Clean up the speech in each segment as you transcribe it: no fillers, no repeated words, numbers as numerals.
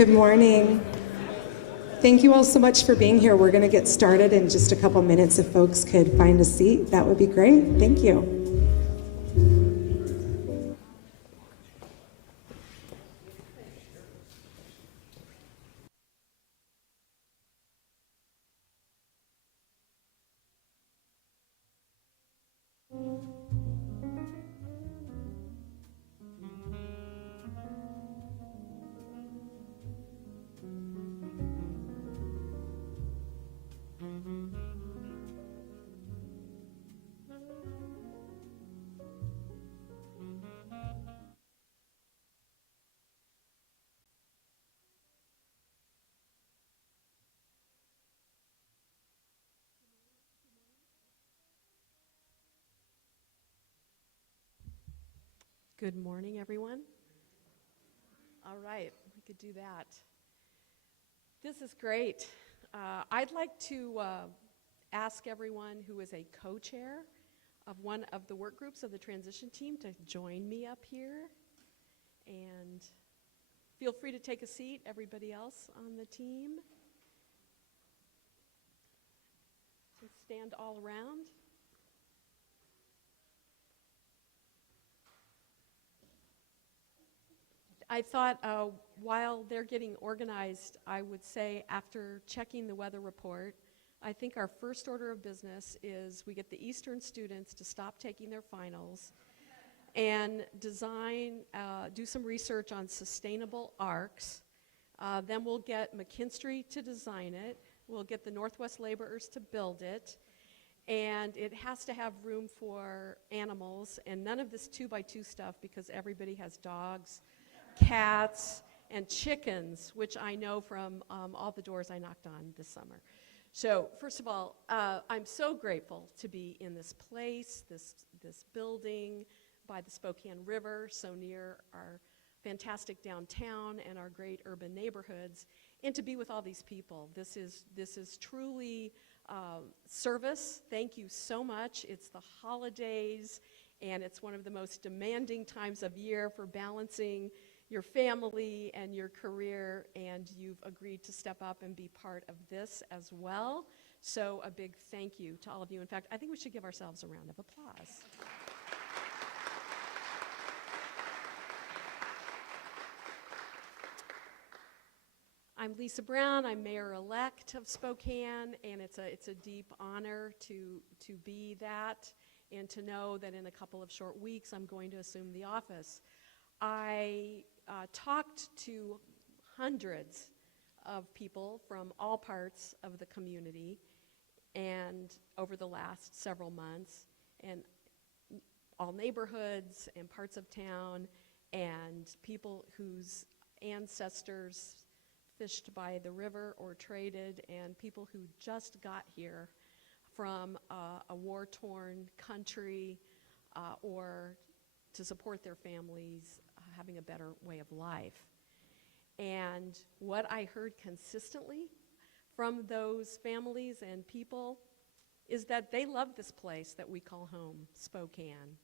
Good morning. Thank you all so much for being here. We're going to get started in just a couple minutes. If folks could find a seat, that would be great. Thank you. Good morning, everyone. All right, we could do that. This is great. I'd like to ask everyone who is a co-chair of one of the work groups of the transition team to join me up here. And feel free to take a seat, everybody else on the team. And stand all around. I thought while they're getting organized, I would say after checking the weather report, I think our first order of business is we get the Eastern students to stop taking their finals and do some research on sustainable arcs. Then we'll get McKinstry to design it. We'll get the Northwest laborers to build it. And it has to have room for animals and none of this 2x2 stuff because everybody has dogs, cats, and chickens, which I know from all the doors I knocked on this summer. So first of all, I'm so grateful to be in this place, this building by the Spokane River, so near our fantastic downtown and our great urban neighborhoods, and to be with all these people. This is truly service. Thank you so much. It's the holidays, and it's one of the most demanding times of year for balancing your family and your career, and you've agreed to step up and be part of this as well. So a big thank you to all of you. In fact, I think we should give ourselves a round of applause. I'm Lisa Brown. I'm Mayor-elect of Spokane, and it's a deep honor to be that and to know that in a couple of short weeks I'm going to assume the office. I talked to hundreds of people from all parts of the community and over the last several months, and all neighborhoods and parts of town, and people whose ancestors fished by the river or traded, and people who just got here from a war-torn country or to support their families having a better way of life. And what I heard consistently from those families and people is that they love this place that we call home, Spokane.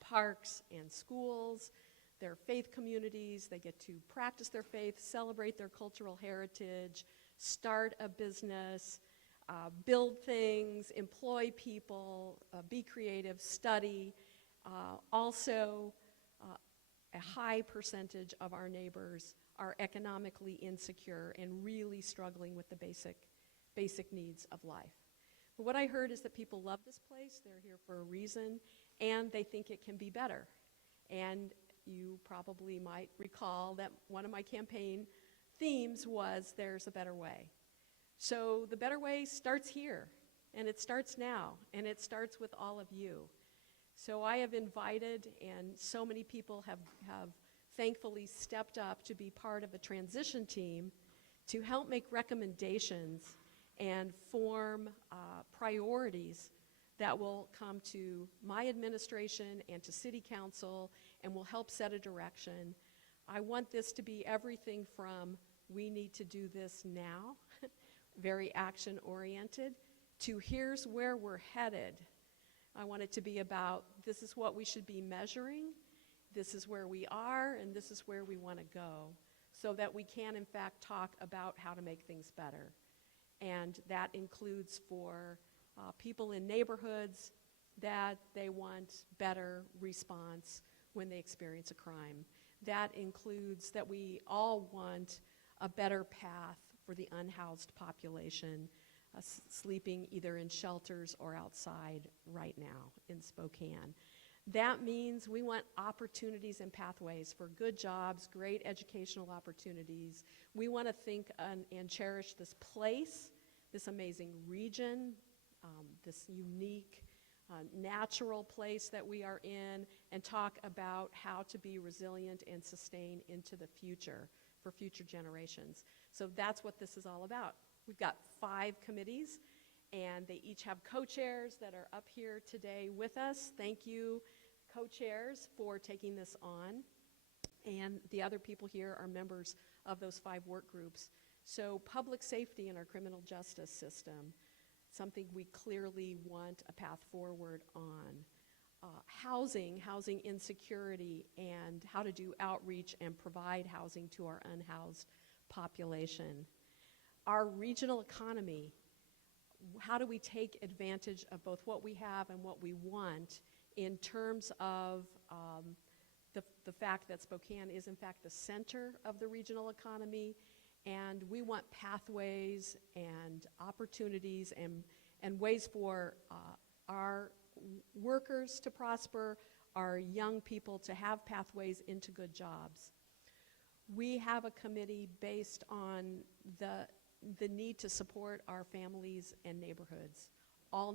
Parks and schools, their faith communities, they get to practice their faith, celebrate their cultural heritage, start a business, build things, employ people, be creative, study. Also, a high percentage of our neighbors are economically insecure and really struggling with the basic needs of life. But what I heard is that people love this place, they're here for a reason, and they think it can be better. And you probably might recall that one of my campaign themes was there's a better way. So the better way starts here, and it starts now, and it starts with all of you. So I have invited, and so many people have thankfully stepped up to be part of a transition team to help make recommendations and form priorities that will come to my administration and to City Council and will help set a direction. I want this to be everything from we need to do this now, very action-oriented, to here's where we're headed. I want it to be about this is what we should be measuring, this is where we are, and this is where we want to go. so that we can, in fact, talk about how to make things better. And that includes for people in neighborhoods that they want better response when they experience a crime. That includes that we all want a better path for the unhoused population sleeping either in shelters or outside right now in Spokane. That means we want opportunities and pathways for good jobs, great educational opportunities. We want to think and cherish this place, this amazing region, this unique natural place that we are in, and talk about how to be resilient and sustain into the future for future generations. So that's what this is all about. We've got 5 committees, and they each have co-chairs that are up here today with us. Thank you, co-chairs, for taking this on. And the other people here are members of those 5 work groups. So public safety in our criminal justice system, something we clearly want a path forward on. Housing insecurity, and how to do outreach and provide housing to our unhoused population. Our regional economy, how do we take advantage of both what we have and what we want in terms of the fact that Spokane is in fact the center of the regional economy, and we want pathways and opportunities and ways for our workers to prosper, our young people to have pathways into good jobs. We have a committee based on the need to support our families and neighborhoods, all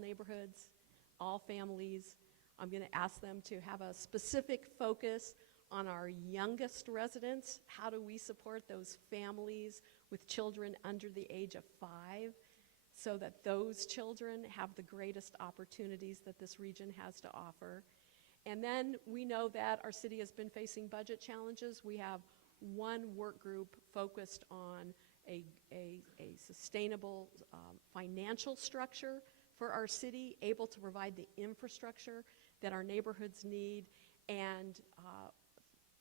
families. I'm going to ask them to have a specific focus on our youngest residents. How do we support those families with children under the age of 5 so that those children have the greatest opportunities that this region has to offer? And then we know that our city has been facing budget challenges. We have one work group focused on a sustainable financial structure for our city, able to provide the infrastructure that our neighborhoods need, and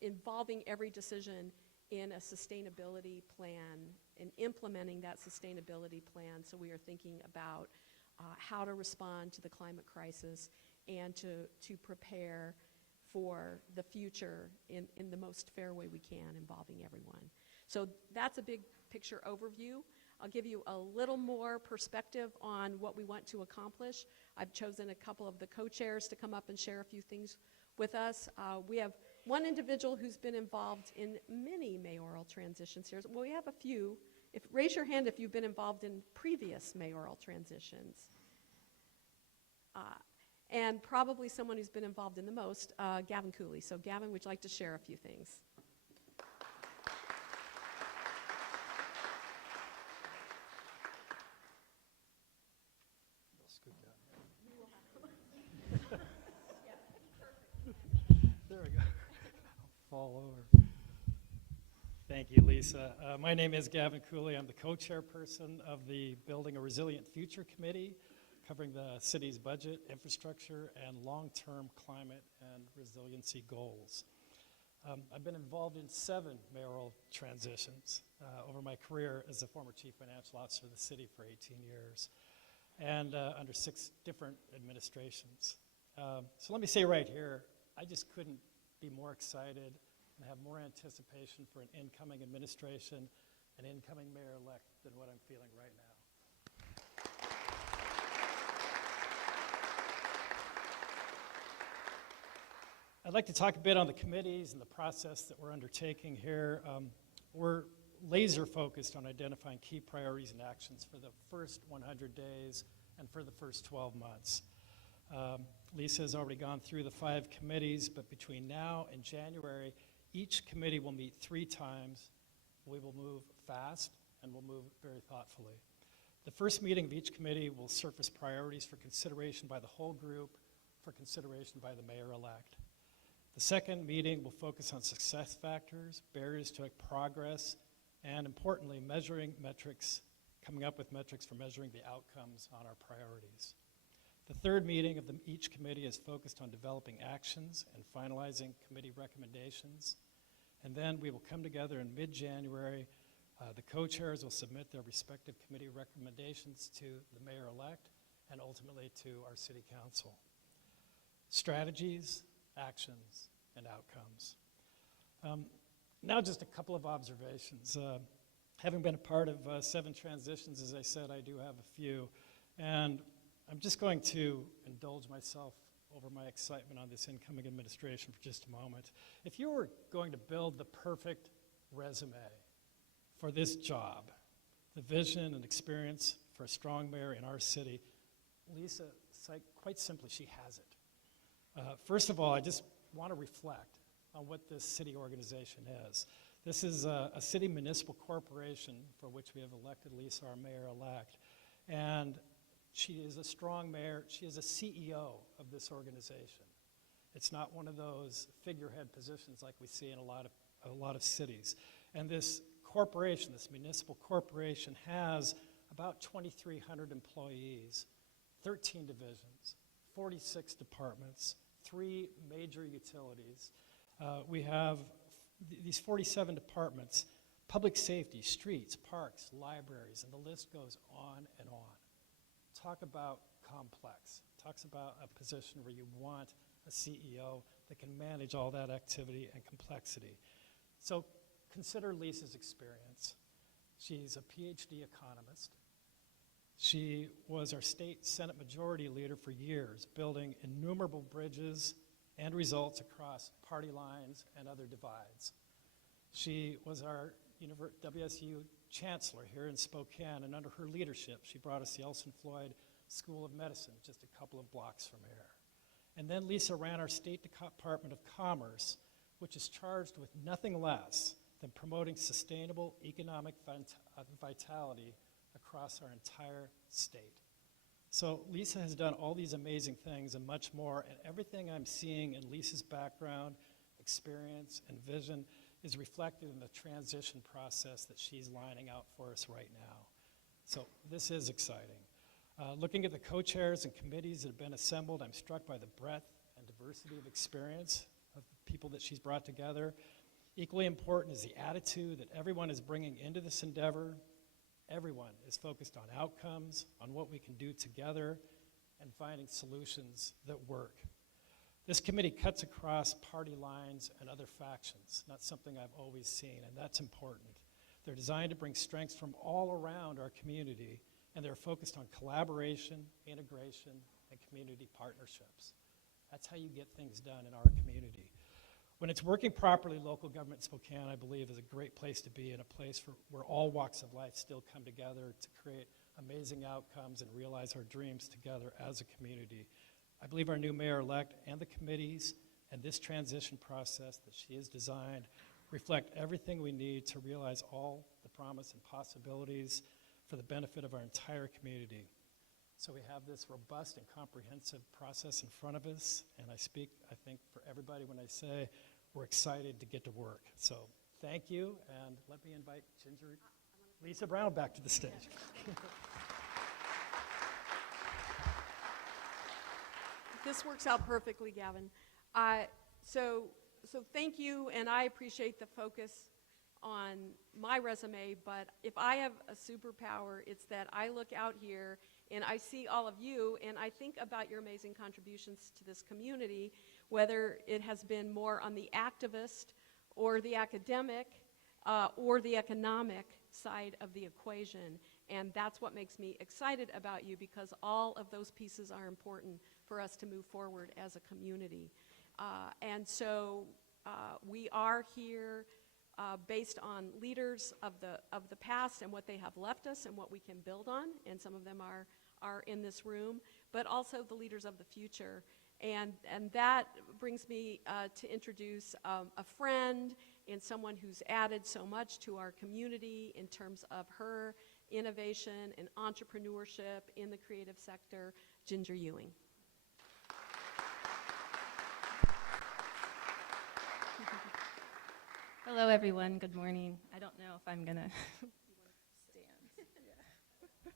involving every decision in a sustainability plan and implementing that sustainability plan. So we are thinking about how to respond to the climate crisis and to prepare for the future in the most fair way we can, involving everyone. So that's a big picture overview. I'll give you a little more perspective on what we want to accomplish. I've chosen a couple of the co-chairs to come up and share a few things with us. We have one individual who's been involved in many mayoral transitions here. Well, we have a few. Raise your hand if you've been involved in previous mayoral transitions. And probably someone who's been involved in the most, Gavin Cooley. So Gavin, would you like to share a few things? There we go. I'll fall over. Thank you, Lisa. My name is Gavin Cooley. I'm the co-chairperson of the Building a Resilient Future Committee, covering the city's budget, infrastructure, and long-term climate and resiliency goals. I've been involved in 7 mayoral transitions over my career as a former chief financial officer of the city for 18 years, and under 6 different administrations. So let me say right here, I just couldn't be more excited and have more anticipation for an incoming administration and incoming mayor-elect than what I'm feeling right now. I'd like to talk a bit on the committees and the process that we're undertaking here. We're laser focused on identifying key priorities and actions for the first 100 days and for the first 12 months. Lisa has already gone through the 5 committees, but between now and January, each committee will meet 3 times. We will move fast and we'll move very thoughtfully. The first meeting of each committee will surface priorities for consideration by the whole group, for consideration by the mayor-elect. The second meeting will focus on success factors, barriers to progress, and importantly, measuring metrics, coming up with metrics for measuring the outcomes on our priorities. The third meeting of each committee is focused on developing actions and finalizing committee recommendations. And then we will come together in mid-January. The co-chairs will submit their respective committee recommendations to the mayor-elect and ultimately to our city council. Strategies, actions, and outcomes. Now just a couple of observations. Having been a part of 7 transitions, as I said, I do have a few. And I'm just going to indulge myself over my excitement on this incoming administration for just a moment. If you were going to build the perfect resume for this job, the vision and experience for a strong mayor in our city, Lisa, quite simply, she has it. First of all, I just want to reflect on what this city organization is. This is a city municipal corporation for which we have elected Lisa, our mayor-elect. And she is a strong mayor. She is a CEO of this organization. It's not one of those figurehead positions like we see in a lot of cities. And this corporation, this municipal corporation, has about 2,300 employees, 13 divisions, 46 departments, 3 major utilities. We have these 47 departments: public safety, streets, parks, libraries, and the list goes on and on. Talk about complex. Talks about a position where you want a CEO that can manage all that activity and complexity. So consider Lisa's experience. She's a PhD economist. She was our state Senate Majority Leader for years, building innumerable bridges and results across party lines and other divides. She was our WSU Chancellor here in Spokane, and under her leadership, she brought us the Elson Floyd School of Medicine just a couple of blocks from here. And then Lisa ran our State Department of Commerce, which is charged with nothing less than promoting sustainable economic vitality across our entire state. So Lisa has done all these amazing things and much more, and everything I'm seeing in Lisa's background, experience, and vision is reflected in the transition process that she's lining out for us right now. So this is exciting. Looking at the co-chairs and committees that have been assembled, I'm struck by the breadth and diversity of experience of the people that she's brought together. Equally important is the attitude that everyone is bringing into this endeavor. Everyone is focused on outcomes, on what we can do together, and finding solutions that work. This committee cuts across party lines and other factions, not something I've always seen, and that's important. They're designed to bring strengths from all around our community, and they're focused on collaboration, integration, and community partnerships. That's how you get things done in our community. When it's working properly, local government in Spokane, I believe, is a great place to be, and a place where all walks of life still come together to create amazing outcomes and realize our dreams together as a community. I believe our new mayor-elect and the committees and this transition process that she has designed reflect everything we need to realize all the promise and possibilities for the benefit of our entire community. So we have this robust and comprehensive process in front of us, and I speak, I think, for everybody when I say we're excited to get to work. So thank you, and let me invite Lisa Brown back to the stage. This works out perfectly, Gavin. So thank you, and I appreciate the focus on my resume, but if I have a superpower, it's that I look out here and I see all of you, and I think about your amazing contributions to this community, whether it has been more on the activist or the academic or the economic side of the equation. And that's what makes me excited about you, because all of those pieces are important for us to move forward as a community. And so we are here based on leaders of the past and what they have left us and what we can build on, and some of them are in this room, but also the leaders of the future. And that brings me to introduce a friend and someone who's added so much to our community in terms of her innovation and entrepreneurship in the creative sector, Ginger Ewing. Hello, everyone. Good morning. I don't know if I'm going to stand. Yeah.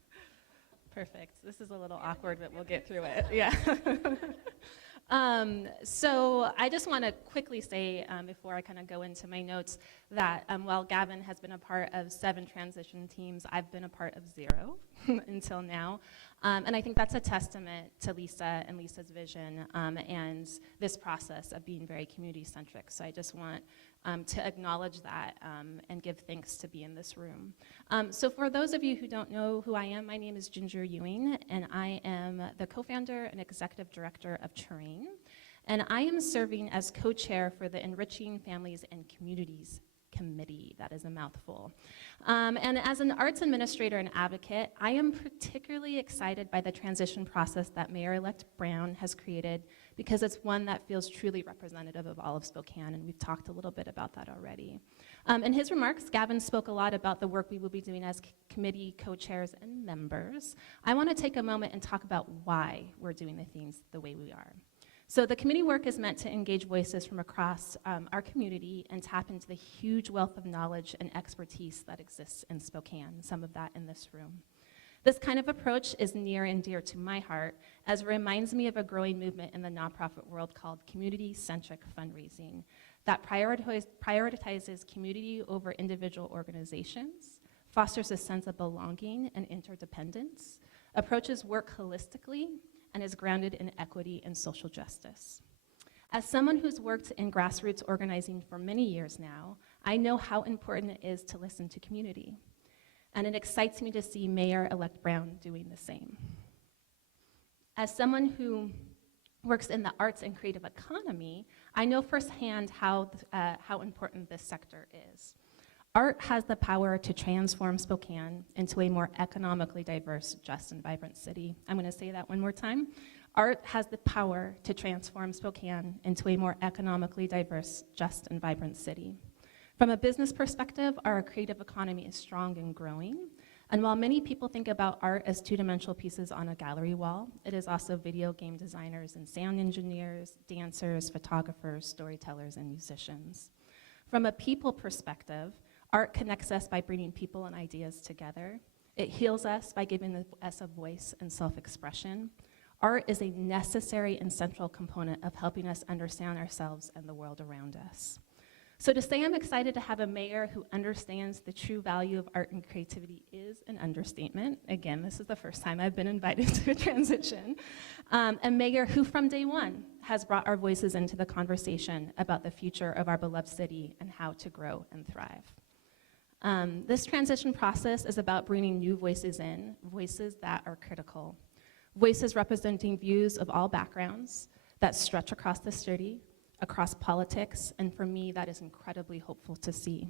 Perfect. This is a little awkward, but we'll get through it. Yeah. So I just want to quickly say, before I kind of go into my notes, that while Gavin has been a part of 7 transition teams, I've been a part of 0 until now. And I think that's a testament to Lisa and Lisa's vision and this process of being very community-centric. So I just want to acknowledge that and give thanks to be in this room. So for those of you who don't know who I am, my name is Ginger Ewing, and I am the co-founder and executive director of Terrain. And I am serving as co-chair for the Enriching Families and Communities Committee. That is a mouthful. And as an arts administrator and advocate, I am particularly excited by the transition process that Mayor-elect Brown has created, because it's one that feels truly representative of all of Spokane, and we've talked a little bit about that already. In his remarks, Gavin spoke a lot about the work we will be doing as committee co-chairs and members. I want to take a moment and talk about why we're doing the things the way we are. So the committee work is meant to engage voices from across our community and tap into the huge wealth of knowledge and expertise that exists in Spokane, some of that in this room. This kind of approach is near and dear to my heart, as it reminds me of a growing movement in the nonprofit world called community-centric fundraising that prioritizes community over individual organizations, fosters a sense of belonging and interdependence, approaches work holistically, and is grounded in equity and social justice. As someone who's worked in grassroots organizing for many years now, I know how important it is to listen to community. And it excites me to see Mayor-elect Brown doing the same. As someone who works in the arts and creative economy, I know firsthand how important this sector is. Art has the power to transform Spokane into a more economically diverse, just, and vibrant city. I'm going to say that one more time. Art has the power to transform Spokane into a more economically diverse, just, and vibrant city. From a business perspective, our creative economy is strong and growing. And while many people think about art as two-dimensional pieces on a gallery wall, it is also video game designers and sound engineers, dancers, photographers, storytellers, and musicians. From a people perspective, art connects us by bringing people and ideas together. It heals us by giving us a voice and self-expression. Art is a necessary and central component of helping us understand ourselves and the world around us. So to say I'm excited to have a mayor who understands the true value of art and creativity is an understatement. Again, this is the first time I've been invited to a transition. A mayor who from day one has brought our voices into the conversation about the future of our beloved city and how to grow and thrive. This transition process is about bringing new voices in, voices that are critical, voices representing views of all backgrounds that stretch across the city, across politics, and for me, that is incredibly hopeful to see.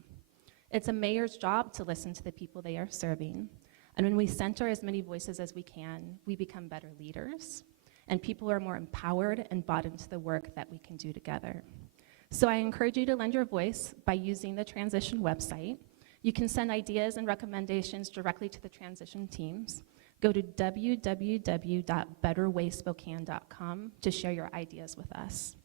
It's a mayor's job to listen to the people they are serving, and when we center as many voices as we can, we become better leaders, and people are more empowered and bought into the work that we can do together. So I encourage you to lend your voice by using the transition website. You can send ideas and recommendations directly to the transition teams. Go to www.betterwayspokane.com to share your ideas with us.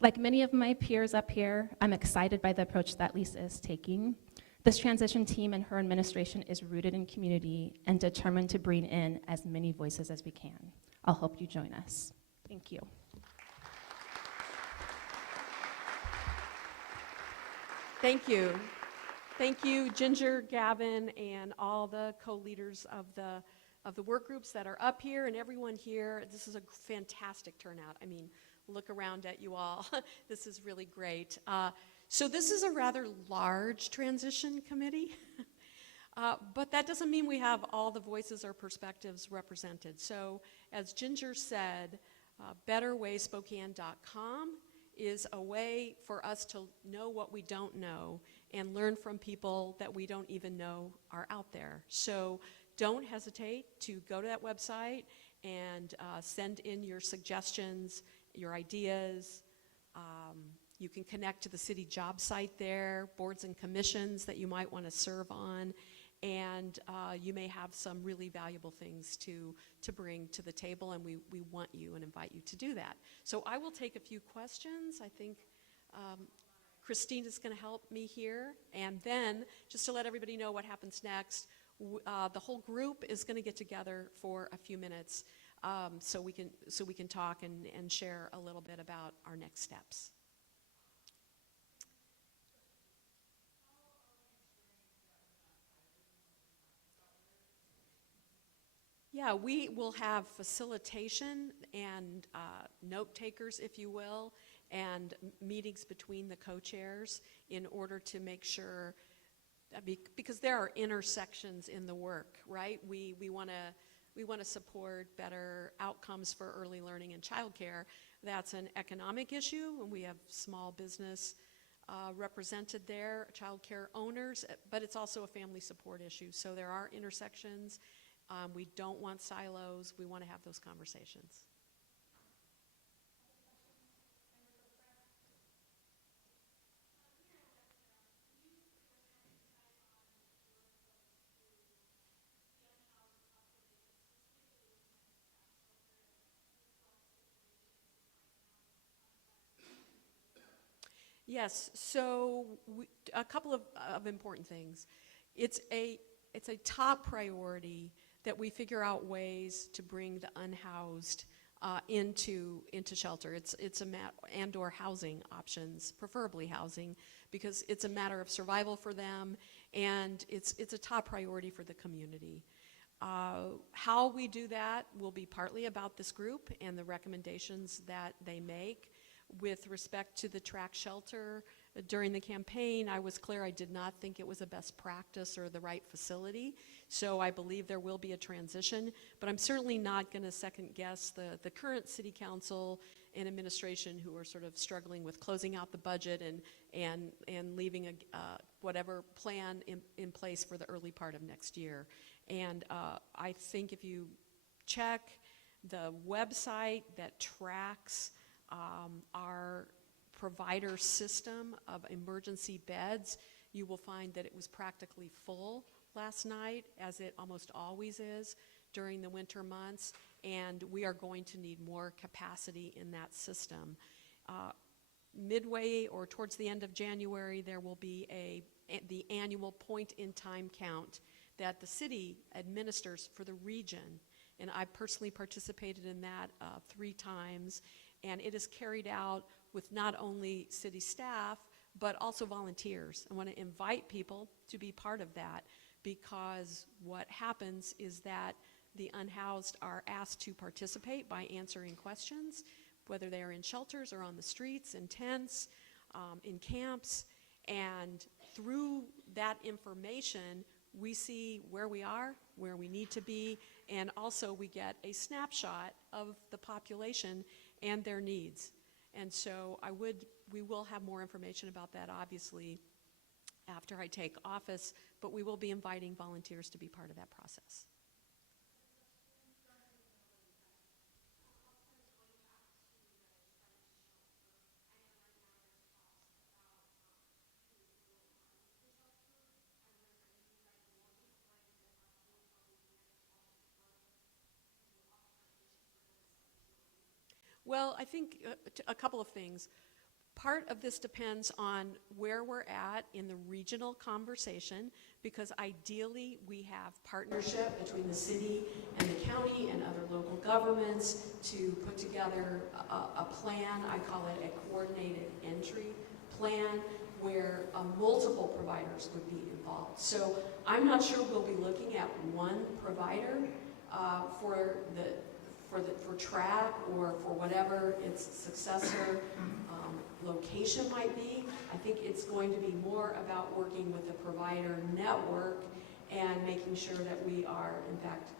Like many of my peers up here, I'm excited by the approach that Lisa is taking. This transition team and her administration is rooted in community and determined to bring in as many voices as we can. I'll hope you join us. Thank you. Thank you. Thank you, Ginger, Gavin, and all the co-leaders of the work groups that are up here and everyone here. This is a fantastic turnout. I mean, look around at you all. This is really great. So this is a rather large transition committee, but that doesn't mean we have all the voices or perspectives represented. So as Ginger said, betterwayspokane.com is a way for us to know what we don't know and learn from people that we don't even know are out there. So don't hesitate to go to that website and send in your suggestions, your ideas. You can connect to the city job site there, boards and commissions that you might want to serve on, and you may have some really valuable things to bring to the table, and we want you and invite you to do that. So I will take a few questions. I think Christine is going to help me here, and then just to let everybody know what happens next, the whole group is going to get together for a few minutes. so we can talk and share a little bit about our next steps. Yeah, we will have facilitation and note takers, if you will, and meetings between the co-chairs in order to make sure, because there are intersections in the work, right? We want to support better outcomes for early learning and childcare. That's an economic issue, and we have small business represented there, childcare owners, but it's also a family support issue. So there are intersections. We don't want silos. We want to have those conversations. Yes, so a couple of important things. It's a top priority that we figure out ways to bring the unhoused into shelter. It's a and/or housing options, preferably housing, because it's a matter of survival for them, and it's a top priority for the community. How we do that will be partly about this group and the recommendations that they make. With respect to the track shelter, during the campaign, I was clear I did not think it was a best practice or the right facility, so I believe there will be a transition, but I'm certainly not going to second guess the current city council and administration who are sort of struggling with closing out the budget and leaving whatever plan in place for the early part of next year. And I think if you check the website that tracks our provider system of emergency beds, you will find that it was practically full last night, as it almost always is during the winter months, and we are going to need more capacity in that system. Midway or towards the end of January, there will be the annual point-in-time count that the city administers for the region, and I personally participated in that 3 times. And it is carried out with not only city staff, but also volunteers. I want to invite people to be part of that, because what happens is that the unhoused are asked to participate by answering questions, whether they are in shelters or on the streets, in tents, in camps. And through that information, we see where we are, where we need to be, and also we get a snapshot of the population and their needs. And so we will have more information about that, obviously, after I take office, but we will be inviting volunteers to be part of that process. Well, I think a couple of things. Part of this depends on where we're at in the regional conversation, because ideally we have partnership between the city and the county and other local governments to put together a plan. I call it a coordinated entry plan, where multiple providers would be involved. So I'm not sure we'll be looking at one provider for track or for whatever its successor location might be. I think it's going to be more about working with the provider network and making sure that we are, in fact,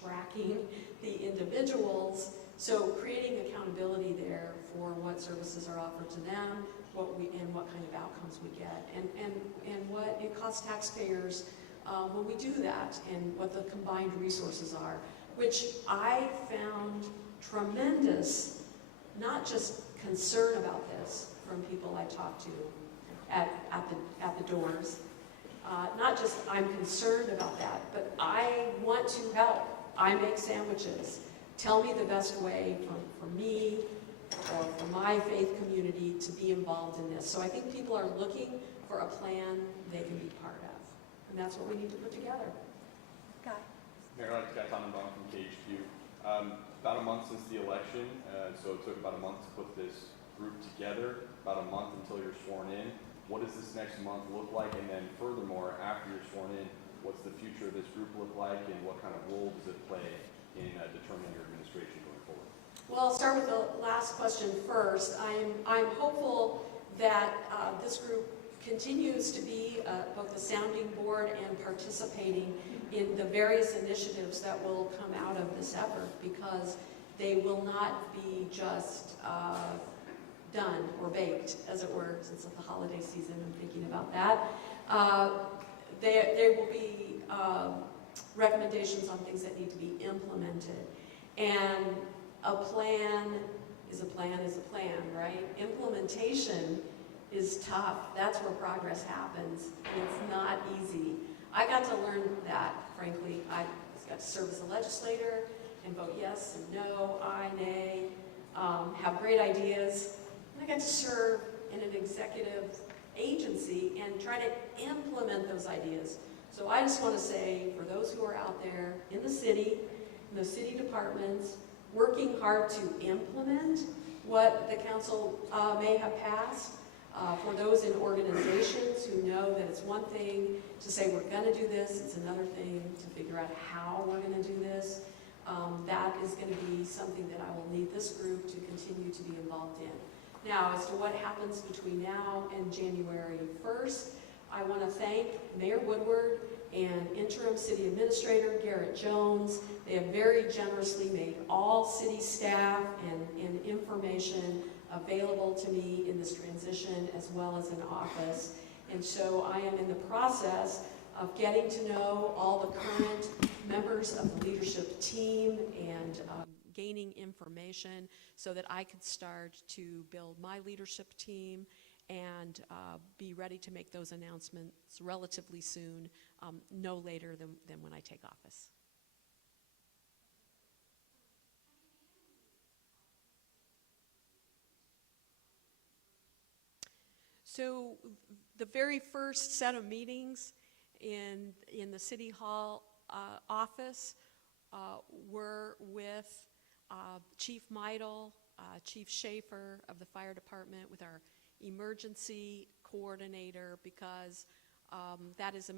tracking the individuals. So creating accountability there for what services are offered to them, and what kind of outcomes we get, and what it costs taxpayers when we do that, and what the combined resources are, which I found tremendous, not just concern about this from people I talked to at the doors. Not just I'm concerned about that, but I want to help. I make sandwiches. Tell me the best way for me or for my faith community to be involved in this. So I think people are looking for a plan they can be part of. And that's what we need to put together. Mayor, Scott Tannenbaum from KHQ. about a month since the election, so it took about a month to put this group together, about a month until you're sworn in. What does this next month look like? And then furthermore, after you're sworn in, what's the future of this group look like, and what kind of role does it play in determining your administration going forward? Well, I'll start with the last question first. I'm hopeful that this group continues to be both a sounding board and participating in the various initiatives that will come out of this effort, because they will not be just done or baked, as it were, since it's the holiday season. I'm thinking about that. There will be recommendations on things that need to be implemented. And a plan is a plan is a plan, right? Implementation is tough. That's where progress happens, and it's not easy. I got to learn that, frankly. I got to serve as a legislator and vote yes and no, aye, nay, have great ideas. And I got to serve in an executive agency and try to implement those ideas. So I just want to say, for those who are out there in the city, in the city departments, working hard to implement what the council may have passed, for those in organizations who know that it's one thing to say we're going to do this, it's another thing to figure out how we're going to do this. That is going to be something that I will need this group to continue to be involved in. Now, as to what happens between now and January 1st, I want to thank Mayor Woodward and Interim City Administrator Garrett Jones. They have very generously made all city staff and information available to me in this transition, as well as in office. And so I am in the process of getting to know all the current members of the leadership team and gaining information so that I could start to build my leadership team and be ready to make those announcements relatively soon, no later than when I take office. So the very first set of meetings in the City Hall office were with Chief Meidel, Chief Schaefer of the Fire Department, with our emergency coordinator, because that is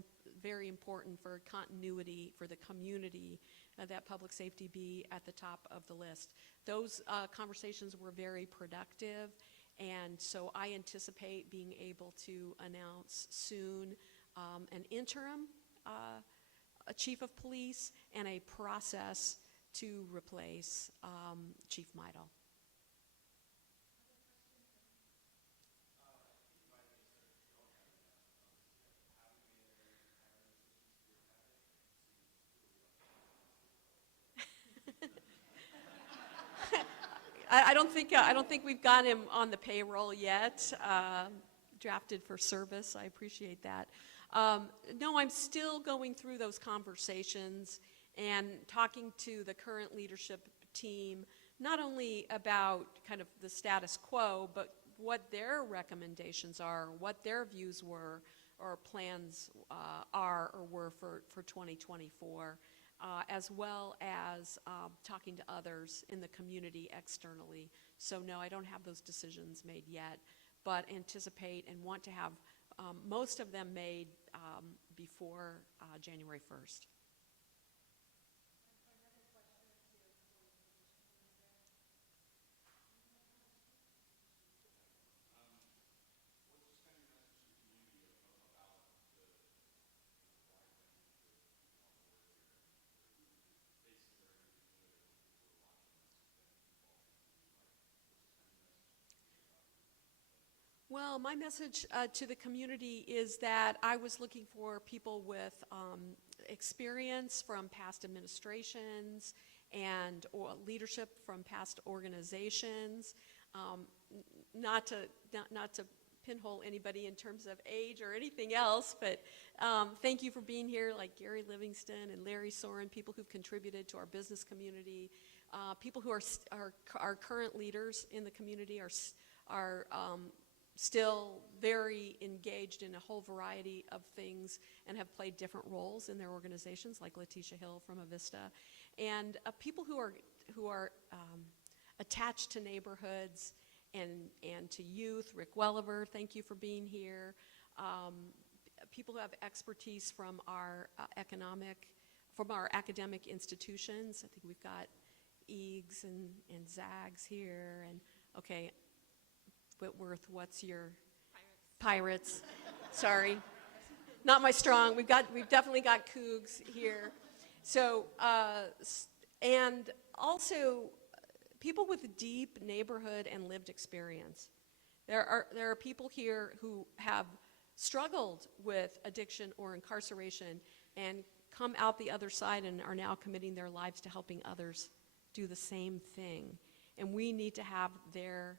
very important for continuity for the community, that public safety be at the top of the list. Those conversations were very productive, and so I anticipate being able to announce soon an interim a chief of police and a process to replace Chief Meidel. I don't think we've got him on the payroll yet. Drafted for service. I appreciate that. No, I'm still going through those conversations and talking to the current leadership team, not only about kind of the status quo, but what their recommendations are, what their views were or plans are or were for 2024. As well as talking to others in the community externally. So no, I don't have those decisions made yet, but anticipate and want to have most of them made before January 1st. Well, my message to the community is that I was looking for people with experience from past administrations and leadership from past organizations, not to pinhole anybody in terms of age or anything else, but thank you for being here, like Gary Livingston and Larry Soren, people who've contributed to our business community, people who are current leaders in the community are still very engaged in a whole variety of things and have played different roles in their organizations, like Letitia Hill from Avista, and people who are who are attached to neighborhoods and to youth. Rick Welliver, thank you for being here. People who have expertise from our academic institutions. I think we've got Eags and Zags here, and okay, Whitworth, what's your? Pirates. Sorry, not my strong. We've definitely got Cougs here. So, and also people with deep neighborhood and lived experience. There are people here who have struggled with addiction or incarceration and come out the other side and are now committing their lives to helping others do the same thing. And we need to have their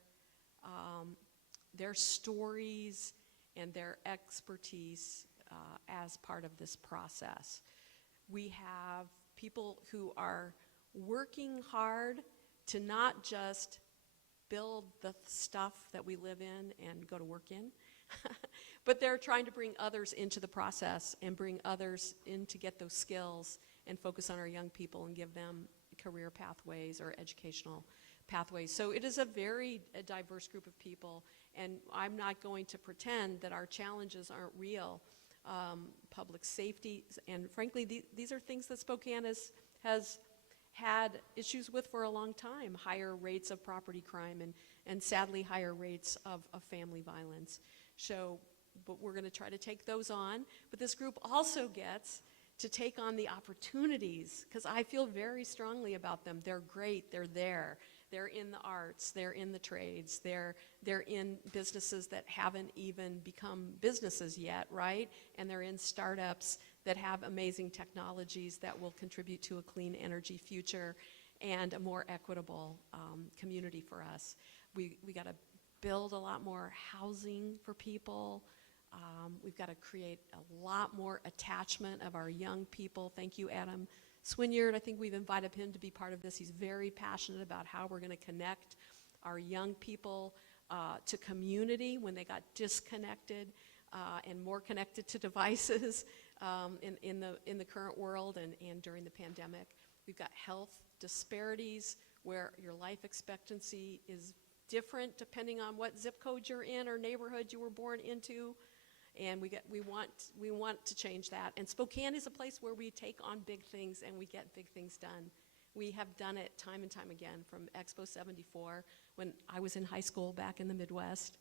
stories and their expertise as part of this process. We have people who are working hard to not just build the stuff that we live in and go to work in, but they're trying to bring others into the process and bring others in to get those skills and focus on our young people and give them career pathways or educational pathways. So it is a very diverse group of people, and I'm not going to pretend that our challenges aren't real. Public safety, and frankly, these are things that Spokane has had issues with for a long time. Higher rates of property crime and sadly higher rates of family violence. So, but we're going to try to take those on. But this group also gets to take on the opportunities, because I feel very strongly about them. They're great, they're there. They're in the arts, they're in the trades, they're in businesses that haven't even become businesses yet, right? And they're in startups that have amazing technologies that will contribute to a clean energy future and a more equitable community for us. We got to build a lot more housing for people. We've got to create a lot more attachment of our young people. Thank you, Adam Swinyard. I think we've invited him to be part of this. He's very passionate about how we're going to connect our young people to community when they got disconnected and more connected to devices in the current world and during the pandemic. We've got health disparities where your life expectancy is different depending on what zip code you're in or neighborhood you were born into. And we want to change that. And Spokane is a place where we take on big things and we get big things done. We have done it time and time again, from Expo 74, when I was in high school back in the Midwest,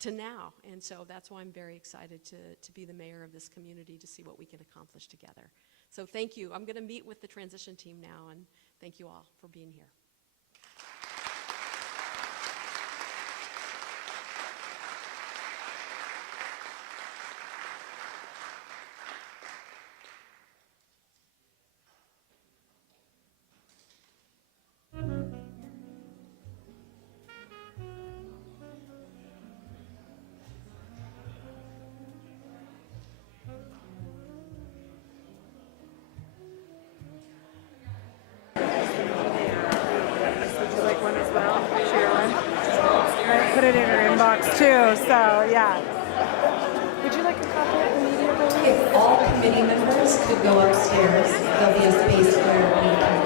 to now. And so that's why I'm very excited to be the mayor of this community, to see what we can accomplish together. So thank you. I'm going to meet with the transition team now, and thank you all for being here. Put it in her inbox too, so yeah. Would you like a copy of the media release? If all committee members could go upstairs, there'll be a space where we can